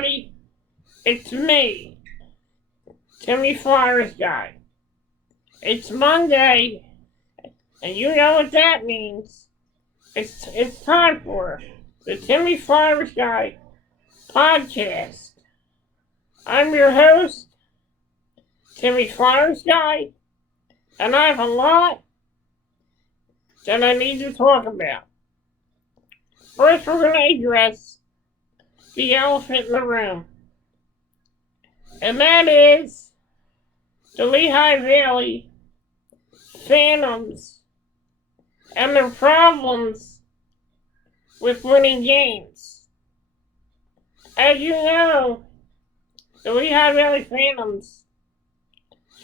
everybody. It's me, Timmy Flyersguy. It's Monday, and you know what that means. It's time for the Timmy Flyersguy podcast. I'm your host, Timmy Flyersguy, and I have a lot that I need to talk about. First, we're going to address the elephant in the room, and that is the Lehigh Valley Phantoms and their problems with winning games. As you know, the Lehigh Valley Phantoms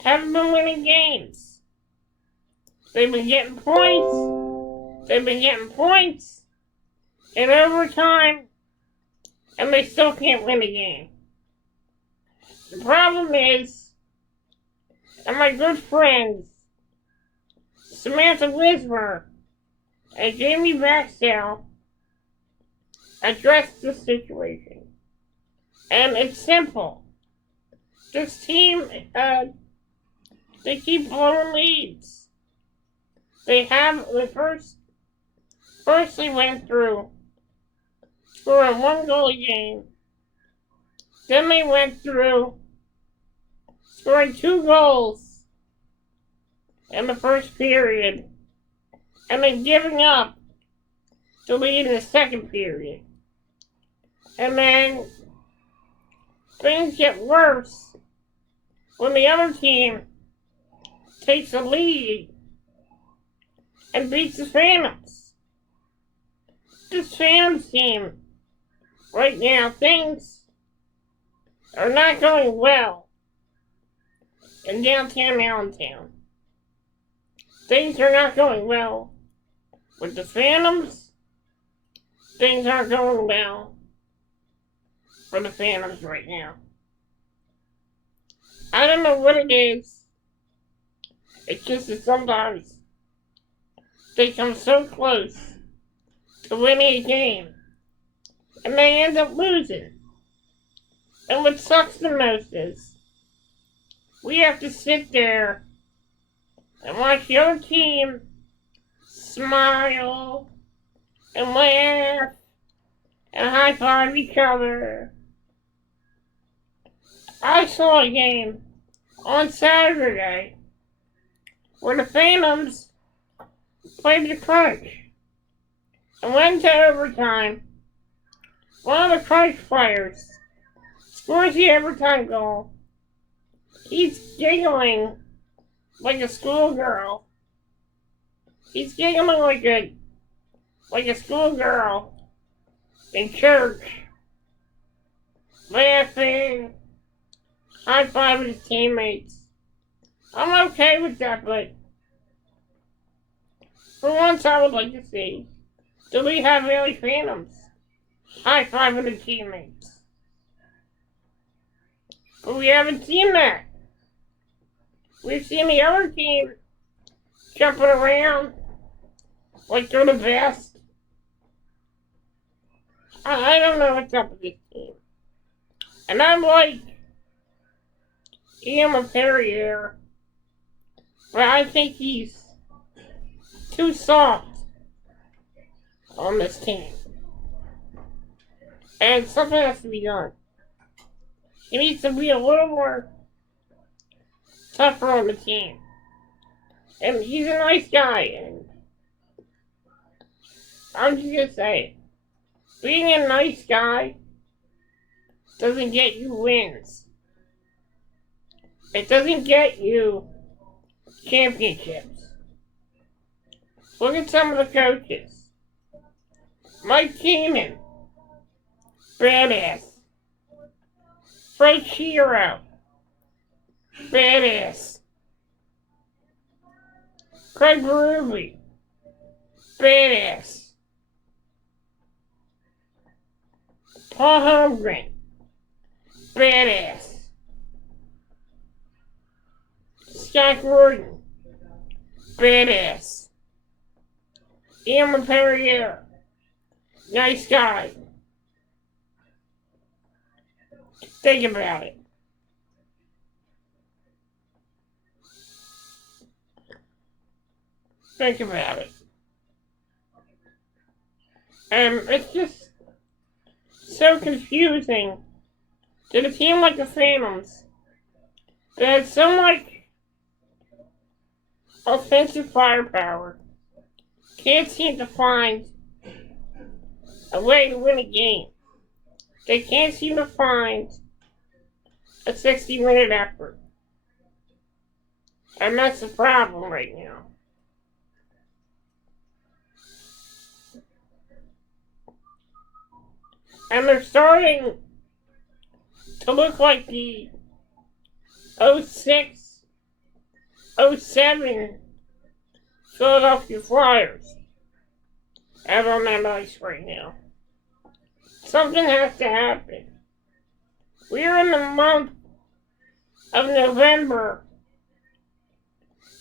haven't been winning games. They've been getting points. They've been getting points in overtime, and they still can't win a game. The problem is, and my good friends, Samantha Wismer and Jamie Baxell, addressed the situation. And it's simple. This team, they keep blowing leads. They first they went through scoring 1 goal a game. Then they went through scoring 2 goals in the first period, and then giving up the lead in the second period. And then things get worse when the other team takes a lead and beats the Phantoms. This Phantoms team, right now, things are not going well in downtown Allentown. Things are not going well with the Phantoms. Things aren't going well for the Phantoms right now. I don't know what it is. It's just that sometimes they come so close to winning a game, and they end up losing. And what sucks the most is, we have to sit there and watch the other team smile and laugh and high-five each other. I saw a game on Saturday where the Phantoms played the Crunch and went to overtime. One of the Crunch players scores the overtime goal. He's giggling like a schoolgirl. He's giggling like a schoolgirl in church, laughing, high-fiving his teammates. I'm okay with that, but for once I would like to see the Lehigh Valley Phantoms high-fiving their teammates. But we haven't seen that. We've seen the other team jumping around like they're the best. I don't know what's up with this team. And I'm like Ian Perrier, but I think he's too soft on this team. And something has to be done. He needs to be a little more tougher on the team. And he's a nice guy, and I'm just gonna say, being a nice guy doesn't get you wins. It doesn't get you championships. Look at some of the coaches. Mike Keenan, badass. Fred Shiro, badass. Craig Berube, badass. Paul Holmgren, badass. Scott Gordon, badass. Ian Perrier, nice guy. Think about it. Think about it. It's just so confusing that a team like the Phantoms that has so much offensive firepower can't seem to find a way to win a game. They can't seem to find a 60-minute effort. And that's the problem right now. And they're starting to look like the 06, 07 Philadelphia Flyers out on that ice right now. Something has to happen. We're in the month of November,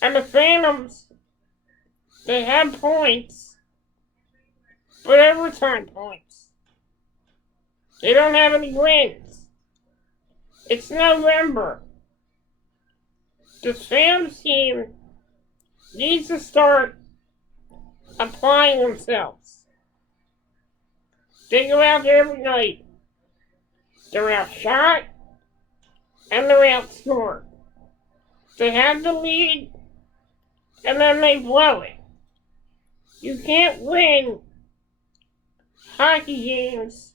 and the Phantoms, they have points, but overtime points. They don't have any wins. It's November. The Phantoms team needs to start applying themselves. They go out there every night. They're outshot and they're outscored. They have the lead and then they blow it. You can't win hockey games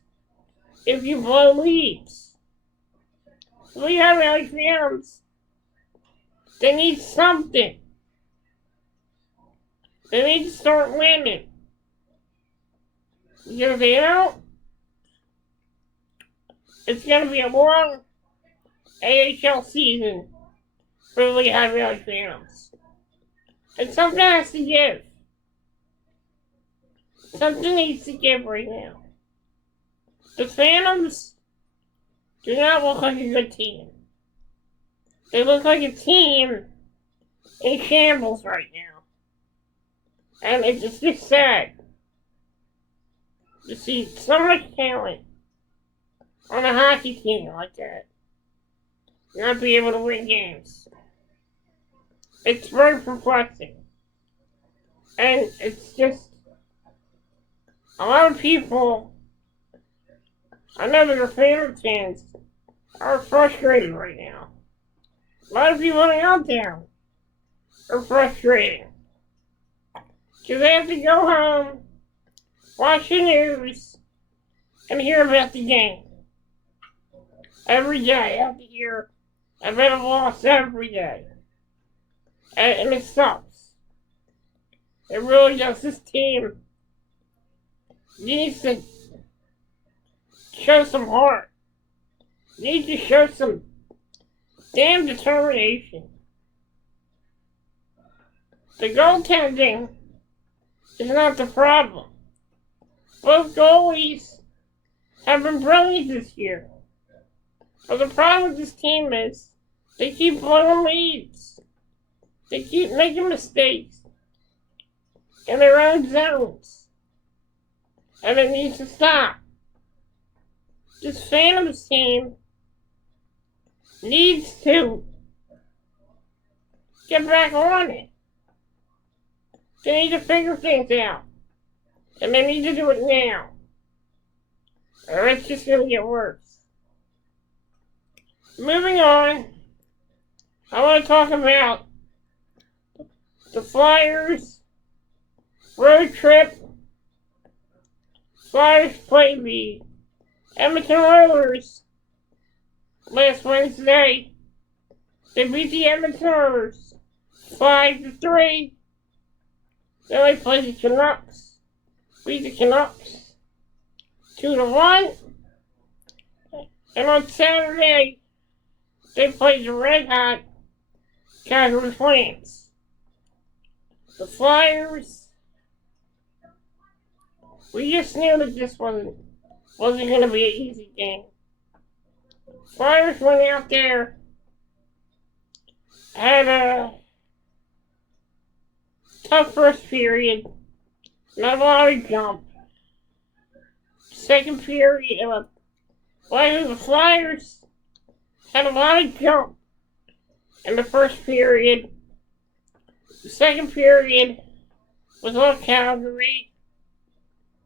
if you blow leads. We have LA Phantoms. They need something. They need to start winning. Because if they don't, it's going to be a long AHL season for the Lehigh Valley Phantoms. And something has to give. Something needs to give right now. The Phantoms do not look like a good team. They look like a team in shambles right now. And it's just sad to see so much talent on a hockey team like that not be able to win games. It's very perplexing. And it's just a lot of people, I know that the Phantom fans are frustrated right now. A lot of people in Allentown are frustrated. Because they have to go home, watch the news, and hear about the game. Every day, I have to hear about a loss every day. And it sucks. It really does. This team needs to show some heart. Needs to show some damn determination. The goaltending is not the problem. Both goalies have been brilliant this year. But the problem with this team is they keep blowing leads. They keep making mistakes in their own zones. And it needs to stop. This Phantoms team needs to get back on it. They need to figure things out. And they need to do it now. Or it's just going to get worse. Moving on, I want to talk about the Flyers road trip. Flyers played the Edmonton Oilers last Wednesday. They beat the Edmonton Oilers 5-3. Then they played the Canucks. Beat the Canucks 2-1. And on Saturday, they played the red hot Calgary Flames. The Flyers, we just knew that this wasn't going to be an easy game. Flyers went out there, had a tough first period, not a lot of jump. Second period, the Flyers had a lot of jump in the first period. The second period was all Calgary.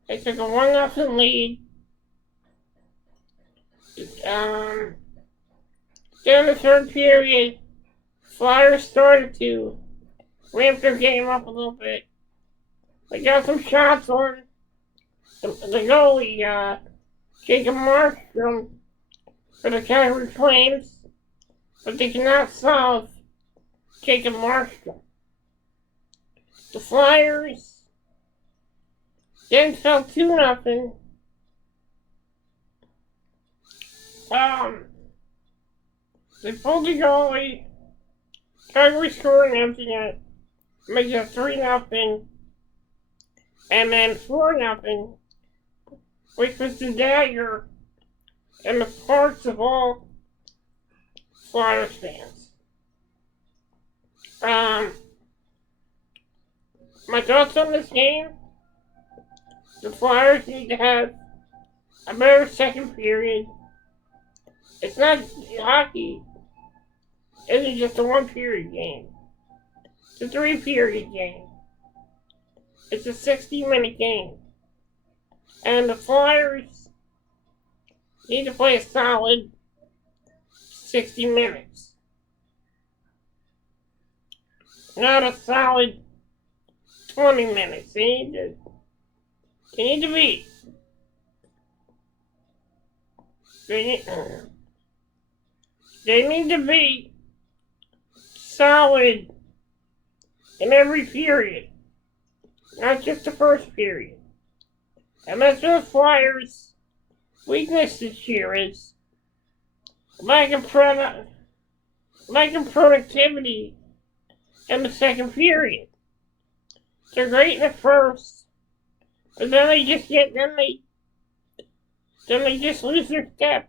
They took a 1-0 lead. During the third period, Flyers started to ramp their game up a little bit. They got some shots on the goalie, Jacob Markstrom, for the Calgary Flames, but they cannot solve Jacob Markstrom. The Flyers then fell 2-0. They pulled the goalie. Calgary scored an empty net, makes it 3-0, and then 4-0, which was the dagger in the hearts of all Flyers fans. My thoughts on this game: the Flyers need to have a better second period. It's not hockey. It isn't just a 1-period game. It's a 3-period game. It's a 60-minute game. And the Flyers need to play a solid 60 minutes. Not a solid 20 minutes. They need to be. They need to be solid in every period, not just the first period. And that's what the Flyers' weakness this year is: lack of productivity in the second period. They're great in the first, but then they just lose their step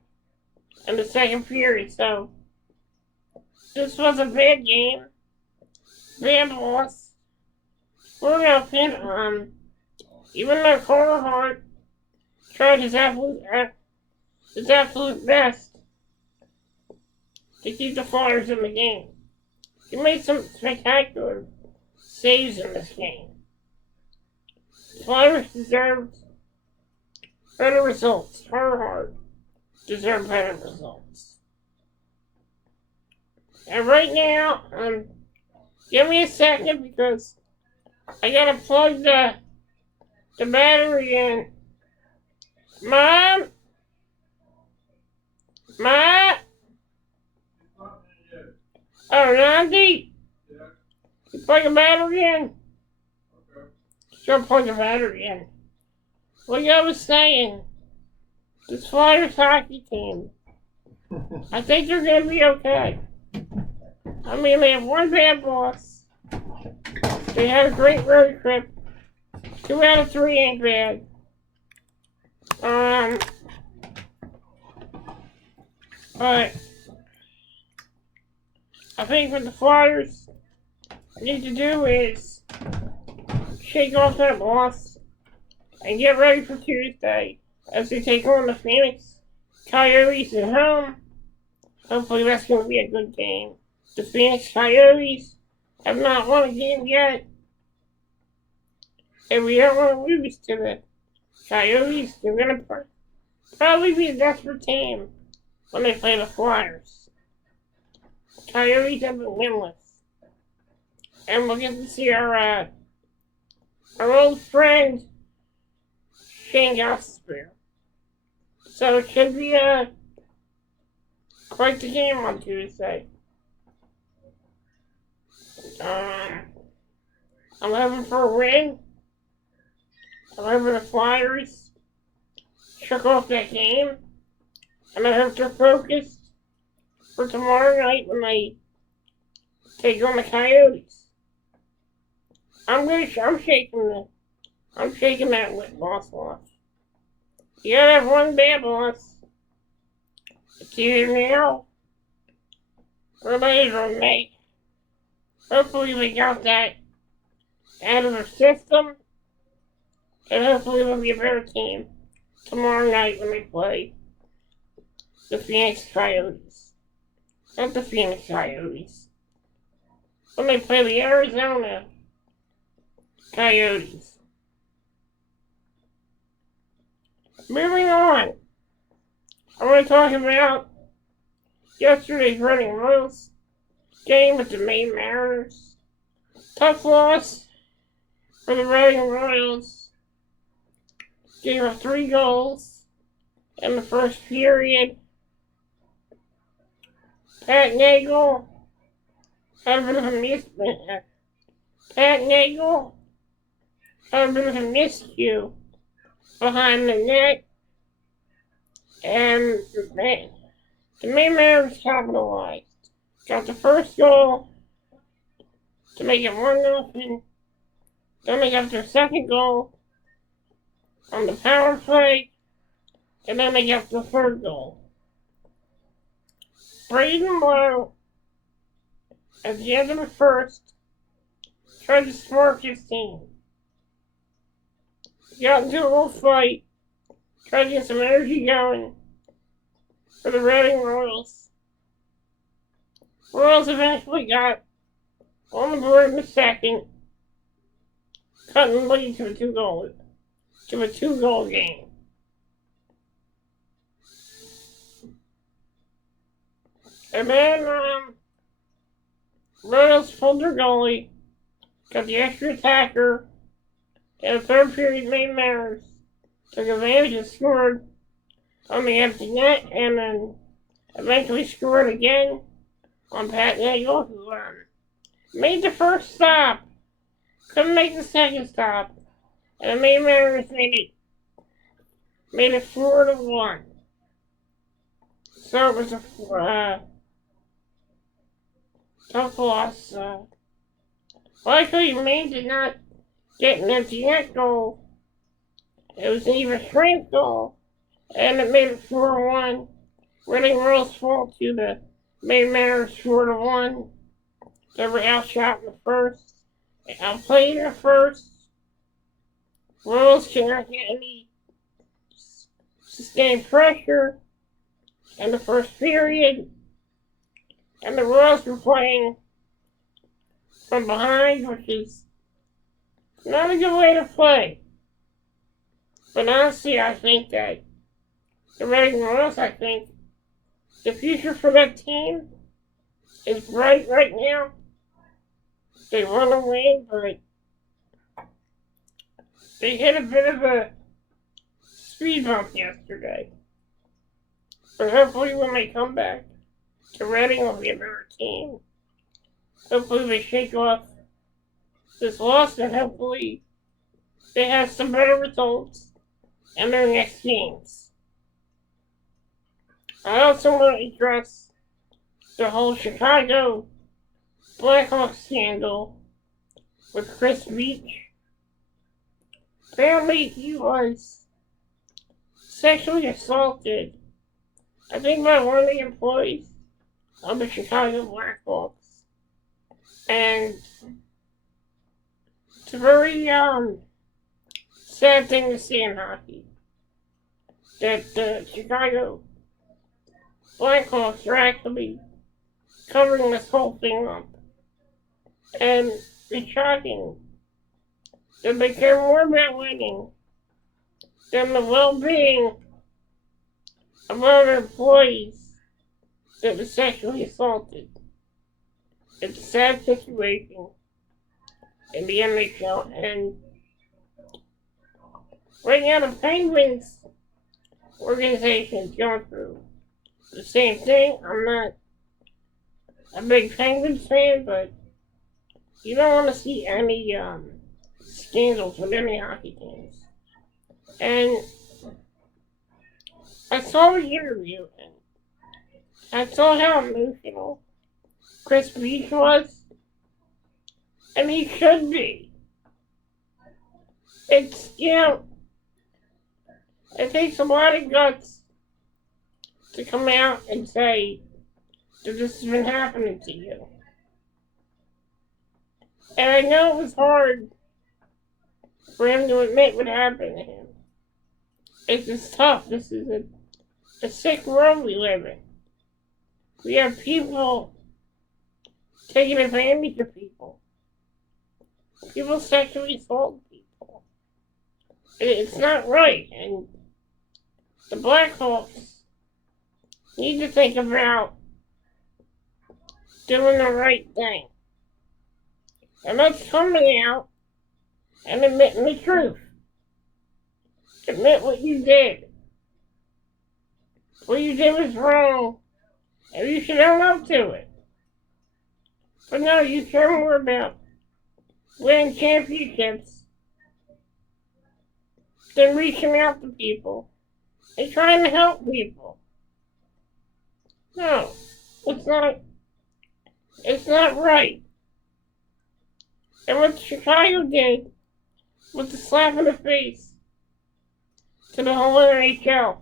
in the second period. So this was a bad game. Bad loss. 4-0. Even though Carter Hart tried his absolute best to keep the Flyers in the game. He made some spectacular saves in this game. The Flyers deserved better results. Carter Hart deserved better results. And right now, give me a second because I gotta plug the battery in. Mom? Oh, Randy? Yeah. You plug the battery in? Okay. Sure, plug the battery in. Like I was saying, this Flyers hockey team, I think they're gonna be okay. I mean, they have one bad loss. They had a great road trip. 2 out of 3 ain't bad. But I think what the Flyers need to do is shake off that loss and get ready for Tuesday as they take on the Phoenix Coyotes at home. Hopefully that's going to be a good game. The Phoenix Coyotes have not won a game yet, and we don't want to lose to the Coyotes. They're going to probably be a desperate team when they play the Flyers. The Coyotes have been winless. And we'll get to see our old friend, Shane Gosper. So it should be quite the game on Tuesday. I'm hoping for a win. I'm hoping the Flyers shook off that game. And I hope they're focused for tomorrow night when they take on the Coyotes. I'm shaking that loss off. You gotta have one bad loss. It's either now or later in May. Hopefully we got that out of their system, and hopefully they'll be a better team tomorrow night when they play the Phoenix Coyotes. Not the Phoenix Coyotes. When they play the Arizona Coyotes. Moving on. I want to talk about yesterday's Reading Royals game with the Maine Mariners. Tough loss for the Reading Royals. Gave up 3 goals in the first period. Pat Nagel had a bit of a miscue behind the net, and the Maine Mariners capitalized. Got the first goal to make it 1-0. Then they got their second goal on the power play, and then they got the third goal. Braden Lowe, at the end of the first, tried to spark his team. He got into a little fight, tried to get some energy going for the Reading Royals. Royals eventually got on the board in the second, cutting the lead to a two-goal game. And then, Royals pulled their goalie, got the extra attacker, and the third period Maine Mariners took advantage and scored on the empty net, and then eventually scored again on Pat Nagel, who made the first stop, couldn't make the second stop, and the Maine Mariners made it 4-1. So it was a tough loss. Luckily, Maine did not get an empty net goal. It was an even strength goal, and it made it 4-1. Reading Royals fall to the Maine Mariners 4-1. They were outshot in the first. They outplayed in the first. Royals cannot get any sustained pressure in the first period. And the Royals were playing from behind, which is not a good way to play. But honestly, I think that the Reading Royals, the future for that team is bright right now. They run away, but they hit a bit of a speed bump yesterday. But hopefully when they come back, the Reading will be a better team. Hopefully they shake off this loss, and hopefully they have some better results in their next games. I also want to address the whole Chicago Blackhawks scandal with Chris Beach. Apparently he was sexually assaulted, I think, by one of the employees of the Chicago Blackhawks. And it's a very sad thing to see in hockey, that the Chicago Blackhawks are actually covering this whole thing up. And it's shocking that they care more about winning than the well-being of other employees that were sexually assaulted. It's a sad situation in the NHL, and right now the Penguins organization is going through the same thing. I'm not a big Penguins fan, but you don't want to see any scandals with any hockey teams. And I saw the interview, and I saw how emotional Chris Beach was, and he should be. It's, it takes a lot of guts to come out and say that this has been happening to you. And I know it was hard for him to admit what happened to him. It's just tough. This is a sick world we live in. We have people taking advantage of people. People sexually assault people. It's not right, and the black folks need to think about doing the right thing. And that's coming out and admitting the truth. Admit what you did. What you did was wrong, and you should own up to it. But no, you care more about winning championships than reaching out to people and trying to help people. No, it's not. It's not right. And what Chicago did was the slap in the face to the whole NHL.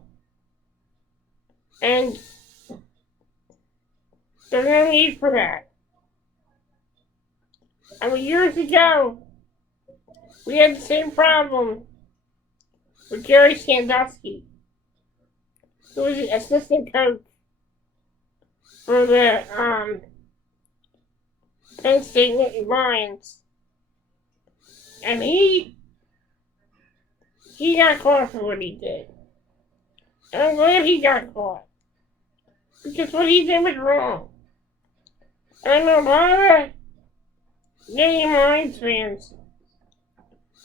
And there's no need for that. I mean, years ago, we had the same problem with Jerry Sandusky, who was the assistant coach for the Penn State Lions. And he got caught for what he did. And I'm glad he got caught. Because what he did was wrong. And I know a lot of Canadian Lions fans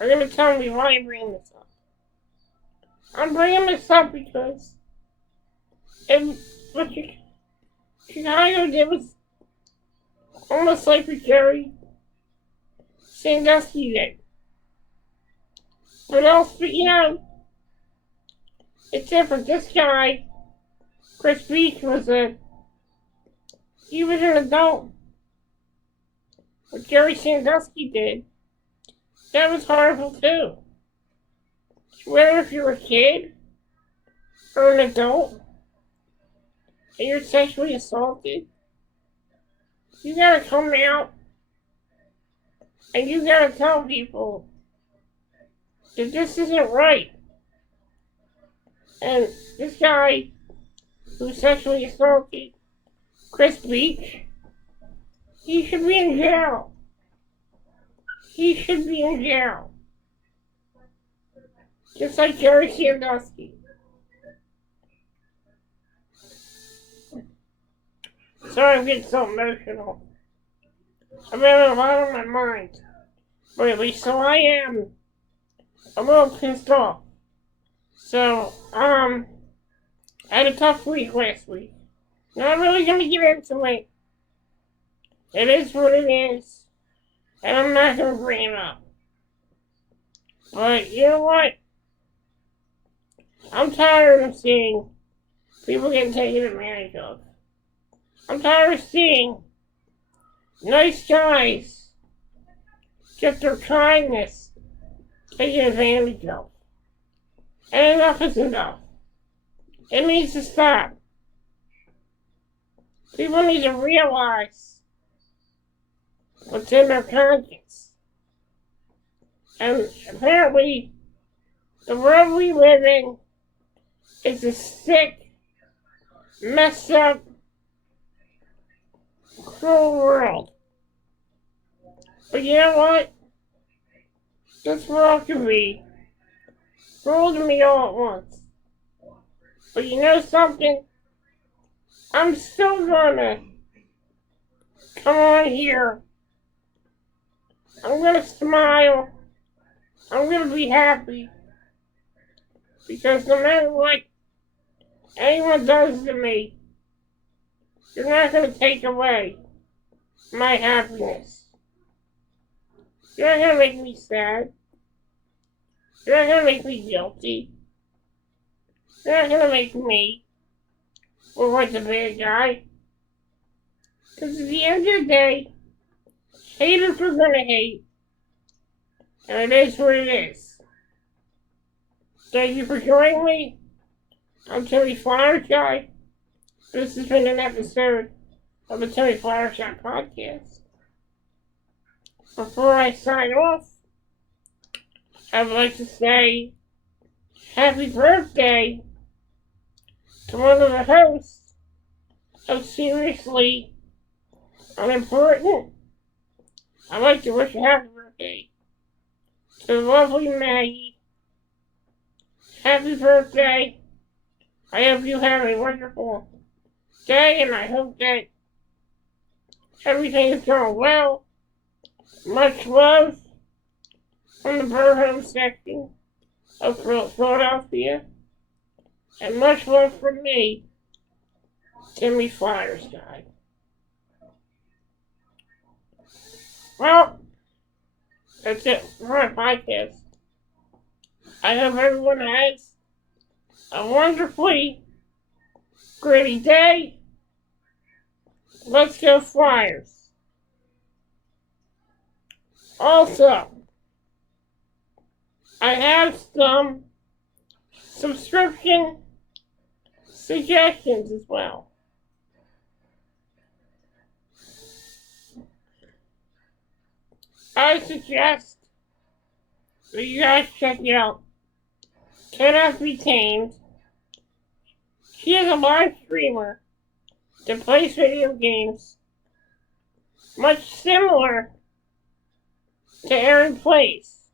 are going to tell me why I bring this up. I'm bringing this up because what Chicago did was almost like what Jerry Sandusky did. But it's different. This guy, Chris Beach, he was an adult. What Jerry Sandusky did, that was horrible too. Whether if you're a kid or an adult and you're sexually assaulted, you gotta come out and you gotta tell people that this isn't right. And this guy who sexually assaulted Chris Beach, he should be in jail. He should be in jail. Just like Jerry Sandusky. Sorry I'm getting so emotional. I'm having a lot on my mind. But at least so I am a little pissed off. So, I had a tough week last week. Not really gonna get into it. It is what it is. And I'm not gonna bring it up. But you know what? I'm tired of seeing people getting taken advantage of. I'm tired of seeing nice guys get their kindness taken advantage of. And enough is enough. It needs to stop. People need to realize what's in their conscience. And apparently, the world we live in is a sick, messed up, cruel world. But you know what? This world can be cruel to me all at once. But you know something? I'm still gonna come on here. I'm gonna smile. I'm gonna be happy. Because no matter what anyone does to me, you're not gonna take away my happiness. You're not gonna make me sad. You're not gonna make me guilty. You're not gonna make me look like the bad guy. Because at the end of the day, haters are gonna hate. And it is what it is. Thank you for joining me. I'm Timmy Flyersguy. This has been an episode of the Timmy Flyersguy podcast. Before I sign off, I would like to say happy birthday to one of the hosts, of seriously unimportant, I'd like to wish a happy birthday to the lovely Maggie. Happy birthday. I hope you have a wonderful day, and I hope that everything is going well. Much love from the Burham section of Philadelphia, and much love from me, Timmy Flyersguy. Well, that's it for my podcast. I hope everyone has a wonderfully gritty day. Let's go Flyers. Also, I have some subscription suggestions as well. I suggest that you guys check out Cannot Be Tamed. She is a live streamer that plays video games much similar to Aaron Plays.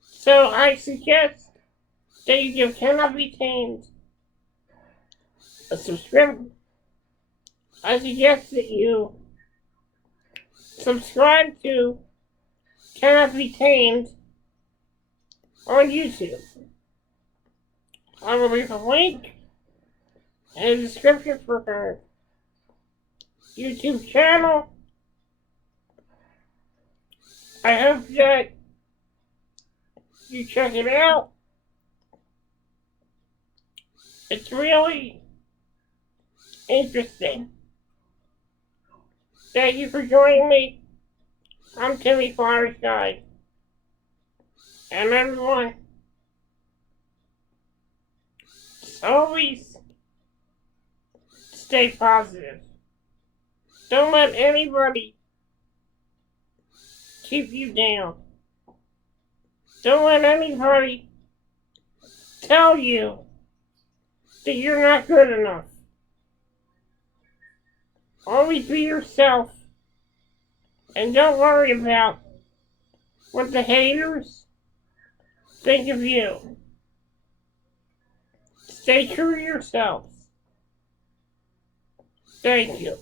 So I suggest that you give Cannot Be Tamed a subscription. I suggest that you subscribe to Cannot Be Tamed on YouTube. I will leave a link in the description for her YouTube channel. I hope that you check it out. It's really interesting. Thank you for joining me. I'm Timmy Flyersguy. And everyone, always stay positive. Don't let anybody keep you down. Don't let anybody tell you that you're not good enough. Always be yourself, and don't worry about what the haters think of you. Stay true to yourselves. Thank you.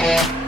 Yeah.